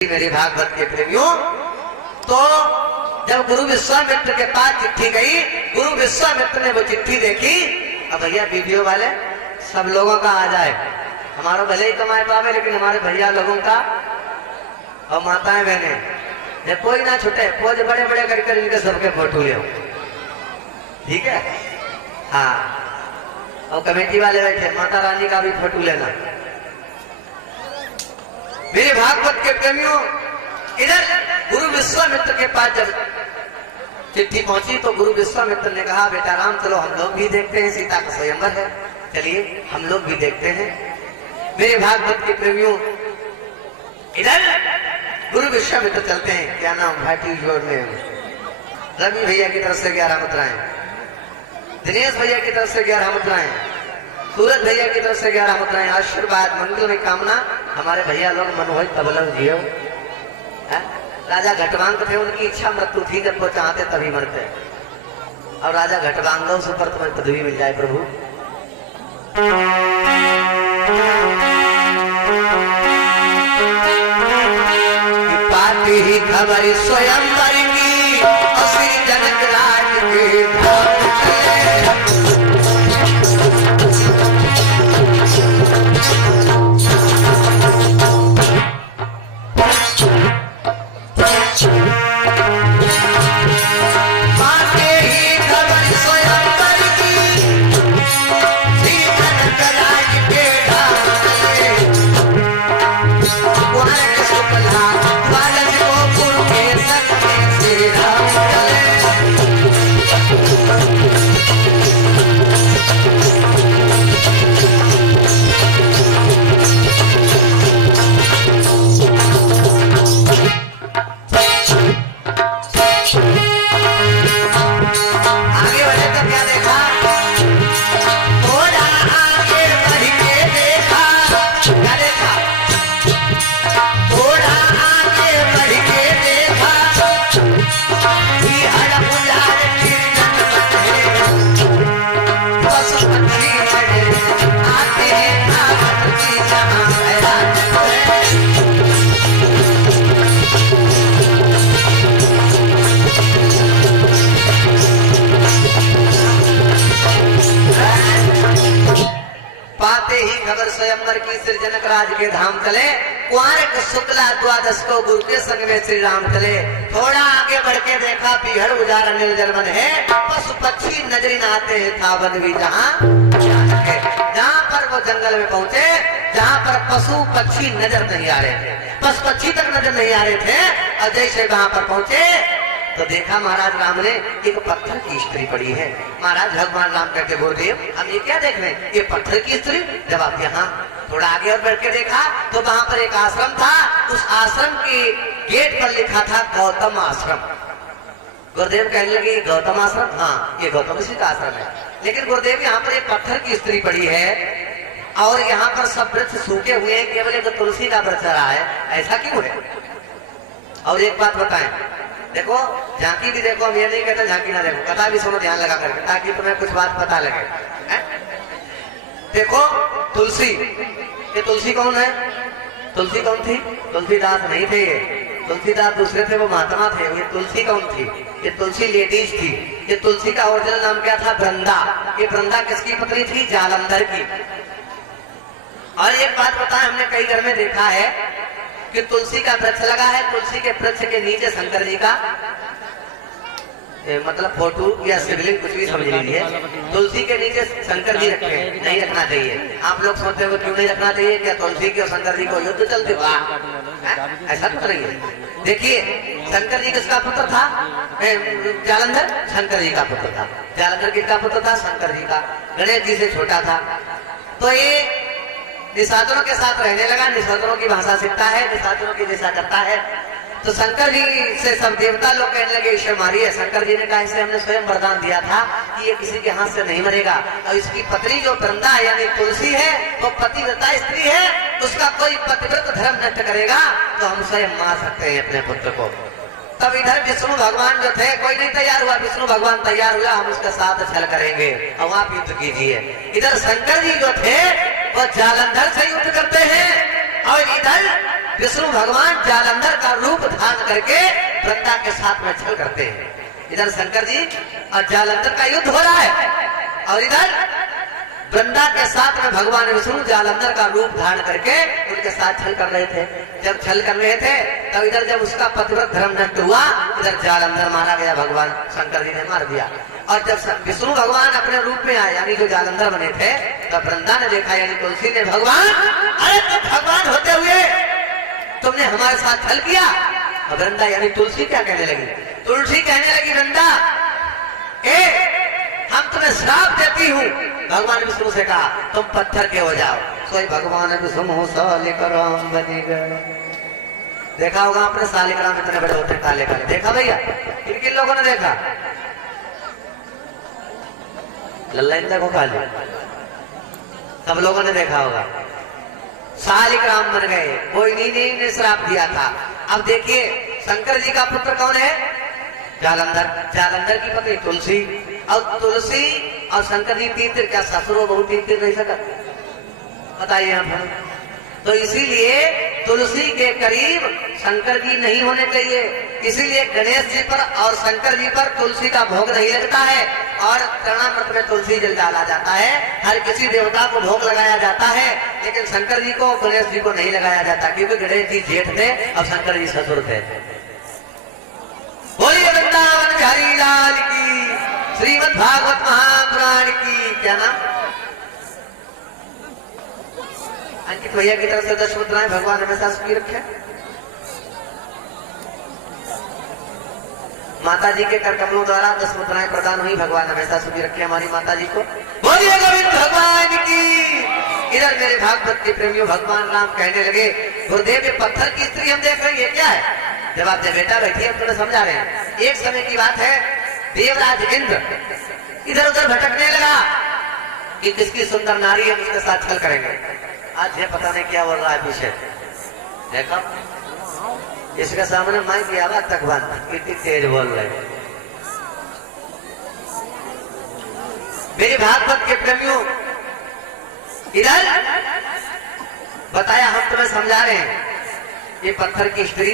मेरे भागवत के प्रेमियों, तो जब गुरु विश्वामित्र के पास चिट्ठी गई, गुरु विश्वामित्र ने वो चिट्ठी देखी। अब भैया वीडियो वाले सब लोगों का आ जाए, हमारा भले ही कमाए पावे, लेकिन हमारे भैया लोगों का और माताएं बहने कोई ना छूटे, पोज बड़े बड़े कर इनके सबके फोटो ले, ठीक है। हाँ, और कमेटी वाले बैठे, माता रानी का भी फोटो लेना। मेरे भागवत के प्रेमियों, इधर गुरु विश्वामित्र के पास जब चिट्ठी पहुंची तो गुरु विश्वामित्र ने कहा, बेटा राम चलो हम लोग भी देखते हैं, सीता का स्वयंवर है, चलिए हम लोग भी देखते हैं। मेरे भागवत के प्रेमियों, इधर गुरु विश्वामित्र चलते हैं। क्या नाम भाटी जोड़ में, रवि भैया की तरफ से 11 मुद्राएं, दिनेश भैया की तरफ से 11 मुद्राएं, सूरज भैया की तरफ से 11 मुद्राएं। आशीर्वाद मंगल में कामना, हमारे भैया लोग मनोहर तबलन जियो। राजा घटवांग थे, उनकी इच्छा मृत्यु थी, जब वो चाहते तभी मरते, और राजा घटवांगों से पर तुम्हें पदवी मिल जाए प्रभु। पाती ही खबर स्वयंवर की, श्री जनक राज के धाम चले। स्वयंवर की श्री जनक राज के धाम चले। कुंवारक शुक्ला द्वादश को गुरु के संग में श्री राम चले। थोड़ा आगे बढ़ के देखा, बिहड़ उजाड़ निर्जल मन है, पशु पक्षी नजरी न आते हैं, था वन भी जहाँ जहाँ पर वो जंगल में पहुंचे, जहाँ पर पशु पक्षी नजर नहीं आ रहे थे, पशु पक्षी तक नजर नहीं आ रहे थे, और जैसे वहां पर पहुंचे तो देखा महाराज राम ने एक पत्थर की स्त्री पड़ी है। महाराज भगवान राम कहते, गुरुदेव हम ये क्या देख रहे हैं, ये पत्थर की स्त्री। जब आप यहाँ थोड़ा आगे और बढ़ के देखा तो वहां पर एक आश्रम था, उस आश्रम के गेट पर लिखा था गौतम आश्रम। गुरुदेव कहने लगे, गौतम आश्रम? हाँ, ये गौतम ऋषि का आश्रम है। लेकिन गुरुदेव यहाँ पर एक पत्थर की स्त्री पड़ी है, और यहाँ पर सब वृक्ष सूखे हुए हैं, केवल एक तुलसी का वृक्ष रहा है, ऐसा क्यों है? और एक बात बताएं, देखो झांकी भी देखो, हम ये नहीं कहते झांकी ना देखो, कथा भी सुनो ध्यान लगा करके, ताकि तुम्हें कुछ बात पता लगे। देखो तुलसी, ये तुलसी कौन है? तुलसी कौन थी? तुलसीदास नहीं थे ये, तुलसीदास दूसरे थे, वो महात्मा थे। ये तुलसी कौन थी? ये तुलसी लेडीज थी। ये तुलसी का ओरिजिनल नाम क्या था? वृंदा। ये वृंदा किसकी पत्नी थी? जालंधर की। और एक बात बताएं, हमने कई घर में देखा है कि तुलसी का वृक्ष लगा है, तुलसी के वृक्ष के नीचे शंकर जी का मतलब फोटो या शिवलिंग कुछ भी समझ लीजिए, तुलसी के नीचे शंकर जी रखे हैं। नहीं रखना चाहिए। आप लोग सोचते हो क्यों नहीं रखना चाहिए? क्या तुलसी के और शंकर जी को युद्ध चलते हुआ? ऐसा कुछ नहीं है। देखिए, शंकर जी किसका पुत्र था? जालंधर शंकर जी का पुत्र था। जालंधर किसका पुत्र था? शंकर जी का। गणेश जी से छोटा था। तो ये निशाचरों के साथ रहने लगा, निशाचरों की भाषा सीखता है, निशाचरों की दिशा करता है। तो शंकर जी से सब देवता लोग कहने लगे, ईश्वर मारिए। शंकर जी ने कहा, इसे हमने स्वयं वरदान दिया था कि ये किसी के हाथ से नहीं मरेगा, और इसकी पत्नी जो वृंदा यानी तुलसी है, वो पतिव्रता स्त्री है, उसका कोई पतिव्रत धर्म नष्ट करेगा तो हम स्वयं मार सकते हैं अपने पुत्र को। तब इधर विष्णु भगवान जो थे, कोई नहीं तैयार हुआ, विष्णु भगवान तैयार हुआ, हम उसके साथ छल करेंगे और आप युद्ध कीजिए। इधर शंकर जी जो थे वो जालंधर से युद्ध करते हैं और इधर विष्णु भगवान जालंधर का रूप धारण करके वृंदा के साथ में छल करते हैं। इधर शंकर जी और जालंधर का युद्ध हो रहा है और इधर वृंदा के साथ में भगवान विष्णु जालंधर का रूप धारण करके उनके साथ छल कर रहे थे। जब छल कर रहे थे तब इधर जब उसका पतिव्रत धर्म नष्ट हुआ, इधर जालंधर मारा गया, भगवान शंकर जी ने मार दिया। और जब विष्णु भगवान अपने रूप में आए यानी जो जालंधर बने थे, तब वृंदा ने देखा यानी तुलसी ने, भगवान अरे तुम भगवान होते हुए तुमने हमारे साथ छल किया। और वृंदा यानी तुलसी क्या कहने लगी? तुलसी कहने लगी वृंदा हम तुम्हें श्राप देती हूँ। भगवान विष्णु से कहा तुम पत्थर के हो जाओ। सोई भगवान विष्णु सालिग्राम बनी गए। देखा होगा आपने सालिग्राम इतने बड़े होते काले काले, देखा भैया? किन किन लोगों ने देखा? लल्ला को काले सब लोगों ने देखा होगा। सालिग्राम बन गए, कोई नहीं ने श्राप दिया था। अब देखिए शंकर जी का पुत्र कौन है? जालंधर। जालंधर की पत्नी तुलसी। और तुलसी और शंकर जी तीन तीर, क्या ससुरो बहु तीन तीर नहीं सकता? बताइए आप। तो इसीलिए तुलसी के करीब शंकर जी नहीं होने चाहिए। इसीलिए गणेश जी पर और शंकर जी पर तुलसी का भोग नहीं लगता है और कर्णामृत में तुलसी जल डाला जाता है। हर किसी देवता को भोग लगाया जाता है, लेकिन शंकर जी को गणेश जी को नहीं लगाया जाता, क्योंकि गणेश जी जेठ थे और शंकर जी ससुर थे। बोलिए वृंदावन बिहारी लाल की, श्रीमद् भागवत महापुराण की। क्या नाम? अंकित भैया की तरफ से 10 मुद्राएं भगवान हमेशा सुखी रखे। माता जी के कर कमलों द्वारा 10 मुद्राएं प्रदान हुई, भगवान हमेशा सुखी रखे हमारी माता जी को। बोलिए गोविंद भगवान की। इधर मेरे भागवत के प्रेमियों भगवान राम कहने लगे, गुरुदेव ये पत्थर की स्त्री हम देख रहे हैं, ये क्या है? जब आप बेटा बैठिए हम तुम्हें समझा रहे हैं। एक समय की बात है, देवराज इंद्र इधर उधर भटकने लगा कि किसकी सुंदर नारी है उसके साथ छल करेंगे। आज ये पता नहीं क्या बोल रहा है पीछे, देखा इसके सामने माइक की आवाज तक बंद, कितनी तेज बोल रहे। मेरे भागवत के प्रेमियों इधर बताया, हम तुम्हें समझा रहे हैं। ये पत्थर की स्त्री,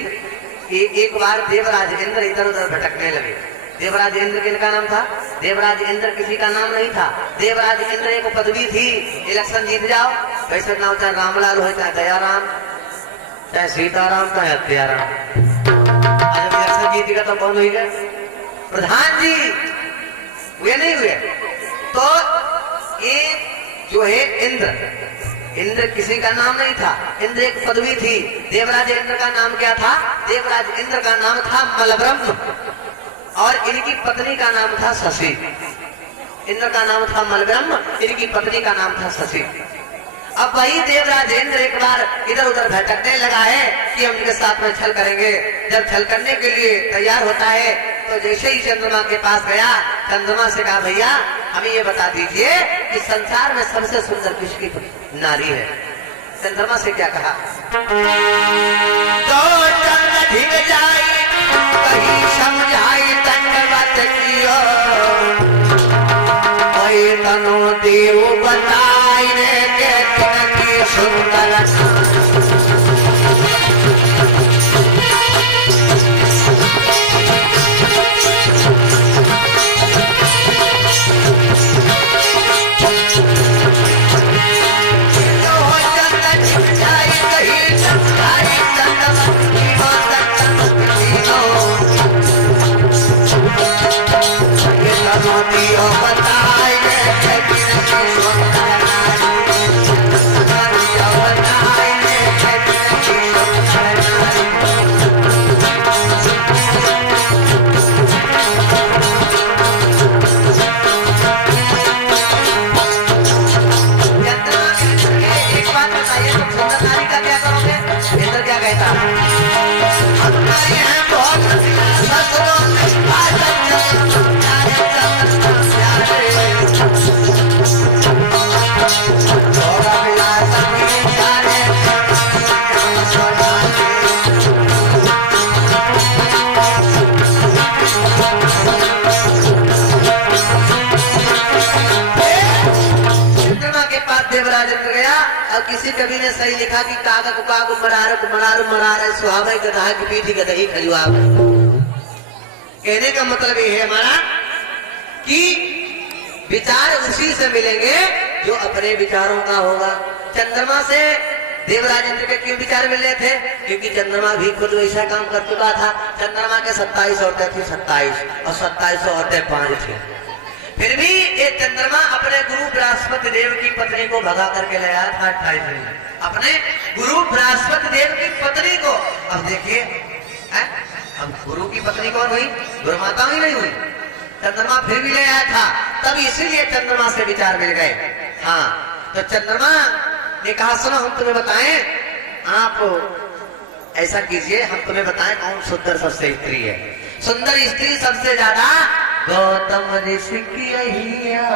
एक बार देवराज इंद्र इधर उधर भटकने लगे। देवराज इंद्र किनका नाम था? देवराज इंद्र किसी का नाम नहीं था। देवराज इंद्र एक पदवी थी, इलेक्शन जीत जाओ, कैसे नाम, चाहे रामलाल हो, चाहे दयाराम, चाहे सीताराम, चाहे हत्याराम। जब इलेक्शन जीत गया तो कौन हुई गए? प्रधान जी हुए नहीं हुए? तो एक जो है इंद्र, इंद्र किसी का नाम नहीं था, इंद्र एक पदवी थी। देवराज इंद्र का नाम क्या था? देवराज इंद्र का नाम था मलब्रह्म और इनकी पत्नी का नाम था शशि। इंद्र का नाम था मलब्रह्म, इनकी पत्नी का नाम था शशि। अब वही देवराज इंद्र एक बार इधर उधर भटकने लगा है कि हम इनके साथ में छल करेंगे। जब छल करने के लिए तैयार होता है तो जैसे ही चंद्रमा के पास गया, चंद्रमा से कहा भैया हमें ये बता दीजिए कि संसार में सबसे सुंदर किसकी नारी है? चंद्रमा से क्या कहा? तो चंद्र ढिग जाए कहीं समझाई दंडवत कियो, तनु देव बताई रे के की सुंदर। ऐसा ही लिखा कि कागज कागु मरार सुहावे गधा की पीठी गदही खजुआ। कहने का मतलब ये है हमारा कि विचार उसी से मिलेंगे जो अपने विचारों का होगा। चंद्रमा से देवराज इंद्र के क्यों विचार मिल रहे थे? क्योंकि चंद्रमा भी खुद वैसा काम कर चुका था। चंद्रमा के 27 औरतें थी, 27 और 27 औरतें 5 थी। फिर भी ये चंद्रमा अपने गुरु बृहस्पति देव की पत्नी को भगा करके ले आया था 28 दिन। अपने गुरु बृहस्पति देव की पत्नी को, अब देखिए अब गुरु की पत्नी कौन हुई? गुरुमाता ही नहीं हुई, चंद्रमा फिर भी ले आया था। तब इसीलिए चंद्रमा से विचार मिल गए। हाँ, तो चंद्रमा ने कहा सुनो हम तुम्हें बताएं, आप ऐसा कीजिए हम तुम्हें बताएं कौन सुंदर सबसे स्त्री है। सुंदर स्त्री सबसे ज्यादा गौतम ऋषि की अहिल्या,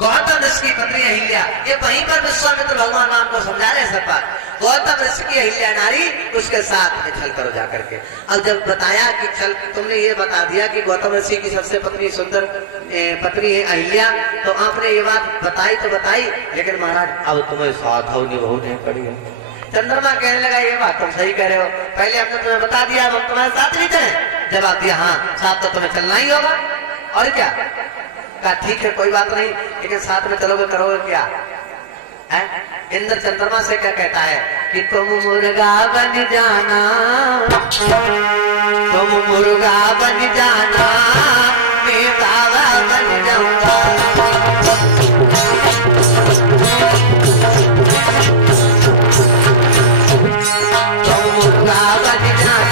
गौतम ऋषि की पत्नी अहिल्या। ये वहीं पर विश्वामित्र भगवान नाम को समझा रहे सब बात। गौतम ऋषि की अहिल्या नारी, उसके साथ में चल करो जाकर के। अब जब बताया कि चल, तुमने ये बता दिया कि गौतम ऋषि की सबसे पत्नी सुंदर पत्नी है अहिल्या, तो आपने ये बात बताई तो बताई, लेकिन महाराज अब तुम्हें साथ होनी बहुत नहीं पड़ी है। चंद्रमा कहने लगा ये बात तुम सही कह रहे हो, पहले हमने तुम्हें बता दिया हम तुम्हारे साथ नहीं चले। जवाब दिया हाँ साथ तो तुम्हें चलना ही होगा, और क्या? कहा ठीक है कोई बात नहीं, लेकिन साथ में चलोगे करोगे क्या है? इंद्र चंद्रमा से क्या कहता है कि तुम मुर्गा बन जाना, तुम मुर्गा बन जाना,